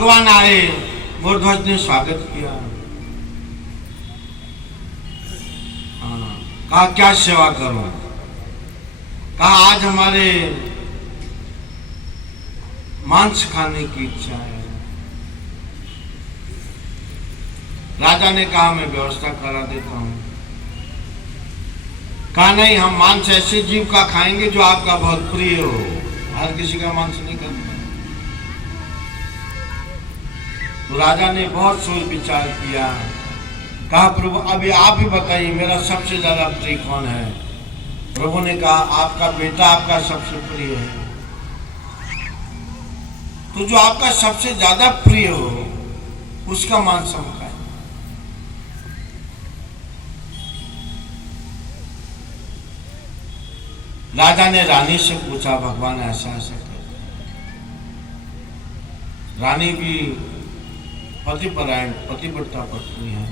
भगवान आए, मोरध्वज ने स्वागत किया। कहा क्या सेवा करूं? कहा आज हमारे मांस खाने की इच्छा है। राजा ने कहा मैं व्यवस्था करा देता हूं। कहा नहीं, हम मांस ऐसे जीव का खाएंगे जो आपका बहुत प्रिय हो, हर किसी का मांस नहीं करते। तो राजा ने बहुत सोच विचार किया। कहा प्रभु अभी आप ही बताइए मेरा सबसे ज्यादा प्रिय कौन है? प्रभु ने कहा आपका बेटा आपका सबसे प्रिय है। तो जो आपका सबसे ज्यादा प्रिय हो उसका मांस हम खाएं। राजा ने रानी से पूछा भगवान ऐसा ऐसा करते हैं। रानी भी पतिपरायण पतिव्रता पत्नी है।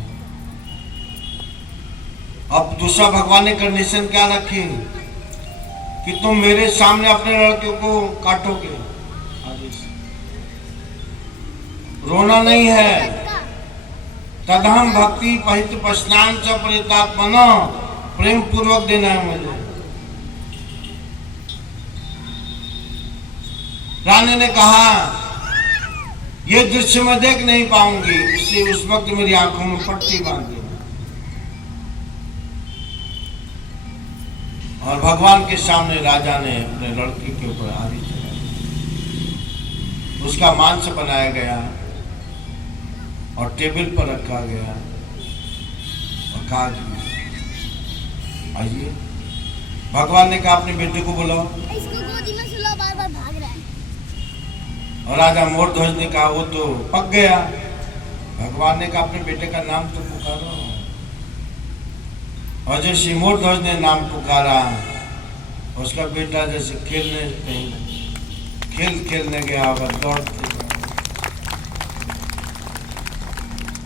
अब दूसरा भगवान ने कंडीशन क्या रखी कि तुम मेरे सामने अपने लड़के को काटोगे, रोना नहीं है। तदहम भक्ति पहित पश्नान च परितात्मना, प्रेम पूर्वक देना है मुझे। रानी ने कहा ये दृश्य मैं देख नहीं पाऊंगी, इसलिए उस वक्त मेरी आंखों में पट्टी बांध दी। और भगवान के सामने राजा ने अपने लड़के के ऊपर आरी चढ़ाई। उसका मांस बनाया गया और टेबल पर रखा गया और कहा आइए। भगवान ने कहा अपने बेटे को बुलाओ। इसको गोदी में सुलाओ, बार-बार भाग रहा है। और राजा मोरध्वज ने कहा वो तो पक गया। भगवान ने कहा अपने बेटे का नाम तो पुकारो। और जैसे मोरध्वज ने नाम पुकारा, उसका बेटा जैसे खेलने गया और दौड़ते।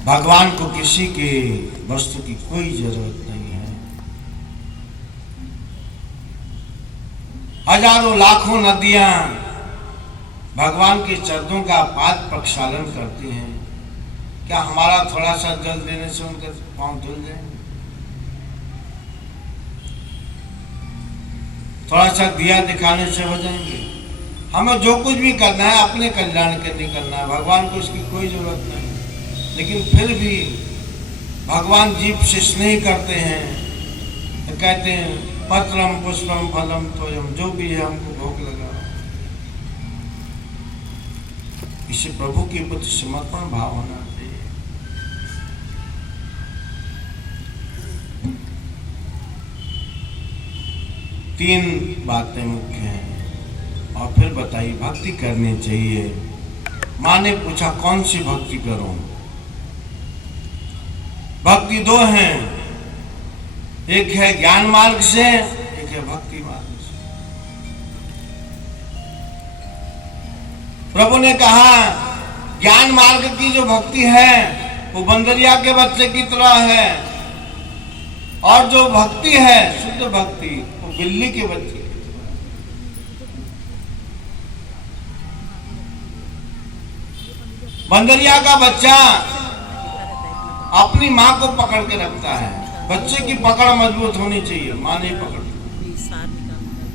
भगवान को किसी के वस्तु की कोई जरूरत नहीं है। हजारों लाखों नदियां भगवान के चरणों का पाद प्रक्षालन करती हैं। क्या हमारा थोड़ा सा जल देने से उनके पांव धुल जाएंगे? थोड़ा सा दिया दिखाने से हो जाएंगे? हमें जो कुछ भी करना है अपने कल्याण के लिए करना है, भगवान को इसकी कोई जरूरत नहीं। लेकिन फिर भी भगवान जीव से स्नेह करते हैं तो कहते हैं पत्रम पुष्पम फलम तोयम, जो भी है हमको भोग लगा। इसे प्रभु के प्रति समर्पण भाव होना चाहिए। तीन बातें मुख्य हैं और फिर बताइए भक्ति करनी चाहिए। माँ ने पूछा कौन सी भक्ति करूं? भक्ति दो हैं, एक है ज्ञान मार्ग से, एक है भक्ति मार्ग से। प्रभु ने कहा ज्ञान मार्ग की जो भक्ति है वो बंदरिया के बच्चे की तरह है, और जो भक्ति है शुद्ध भक्ति वो बिल्ली के बच्चे की तरह है। बंदरिया का बच्चा अपनी माँ को पकड़ के रखता है। बच्चे की पकड़ मजबूत होनी चाहिए, माँ नहीं पकड़ती।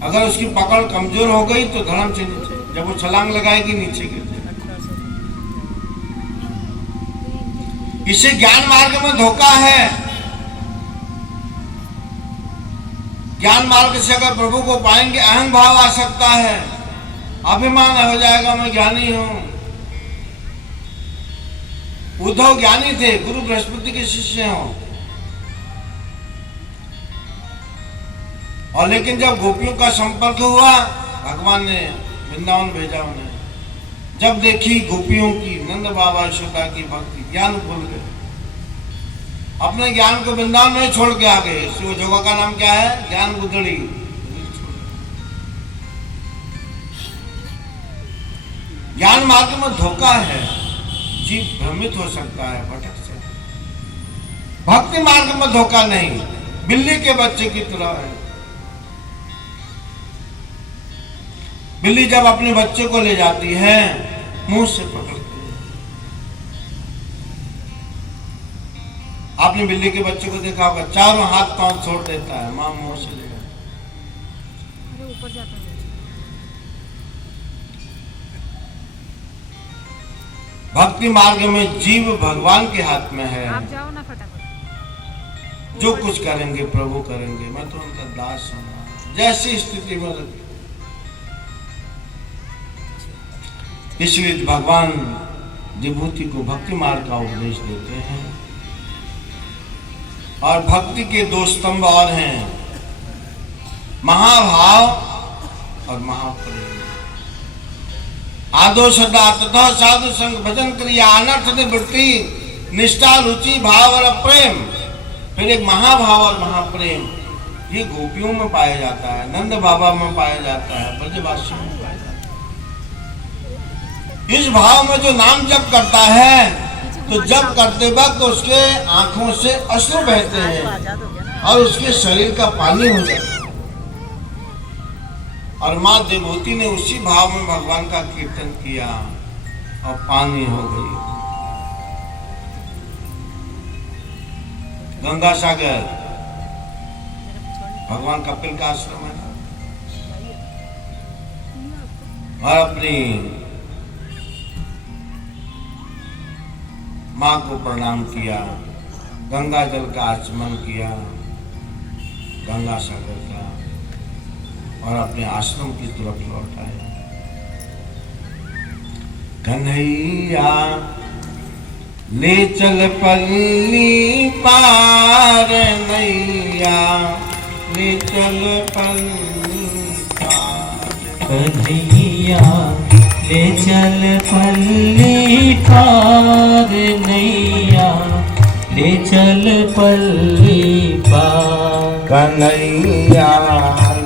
अगर उसकी पकड़ कमजोर हो गई तो धड़म से नीचे, जब वो छलांग लगाएगी नीचे गिर जाएगी। इसे ज्ञान मार्ग में धोखा है। ज्ञान मार्ग से अगर प्रभु को पाएंगे अहम भाव आ सकता है, अभिमान हो जाएगा मैं ज्ञानी हूं। उद्धव ज्ञानी थे, गुरु बृहस्पति के शिष्य हों, और लेकिन जब गोपियों का संपर्क हुआ भगवान ने वृंदावन भेजा उन्हें। जब देखी गोपियों की, नंद बाबा यशोदा की भक्ति, ज्ञान भूल गए। अपने ज्ञान को वृंदावन में छोड़ के आ गए। वो जगह का नाम क्या है? ज्ञान गुदड़ी। ज्ञान मार्ग में धोखा है, जीव भ्रमित हो सकता है, भटक सकता है। भक्ति मार्ग में धोखा नहीं, बिल्ली के बच्चे की तरह है। बिल्ली जब अपने बच्चे को ले जाती है मुंह से पकड़ती है, आपने बिल्ली के बच्चे को देखा होगा, चारों हाथ पांव छोड़ देता है, मां मोह से लेगा। अरे ऊपर जाता है। भक्ति मार्ग में जीव भगवान के हाथ में है। आप जाओ ना फटाफट। जो कुछ करेंगे प्रभु करेंगे, मैं तो उनका दास हूँ, जैसी स्थिति में रखे। इसलिए भगवान विभूति को भक्ति मार्ग का उपदेश देते हैं। और भक्ति के दो स्तंभ और हैं, महाभाव और महाप्रेम। आदो श्रद्धा तथा साधु संग भजन क्रिया अनर्थ निवृत्ति निष्ठा रुचि भाव और प्रेम। फिर एक महाभाव और महाप्रेम, ये गोपियों में पाया जाता है, नंद बाबा में पाया जाता है, ब्रजवासियों में पाया जाता है। इस भाव में जो नाम जप करता है, तो जप करते वक्त उसके आंखों से अश्रु बहते हैं और उसके शरीर का पानी हो जाता है। और माँ विभूति ने उसी भाव में भगवान का कीर्तन किया और पानी हो गई। गंगा सागर भगवान कपिल का आश्रम है और अपनी माँ को प्रणाम किया, गंगा जल का आचमन किया गंगा सागर का और अपने आश्रम की तरफ लौट आए। कन्हैया ले चल पल्ली पार नैया, ले चल पल्ली पार। कन्हैया ले चल पल्ली पार नैया, ले चल पल्ली पार। कन्हैया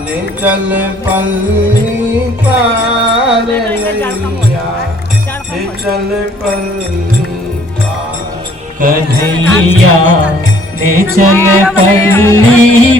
ले चल पल्ली पार नैया, ले चल पल्ली पार। कन्हैया ले चल पल्ली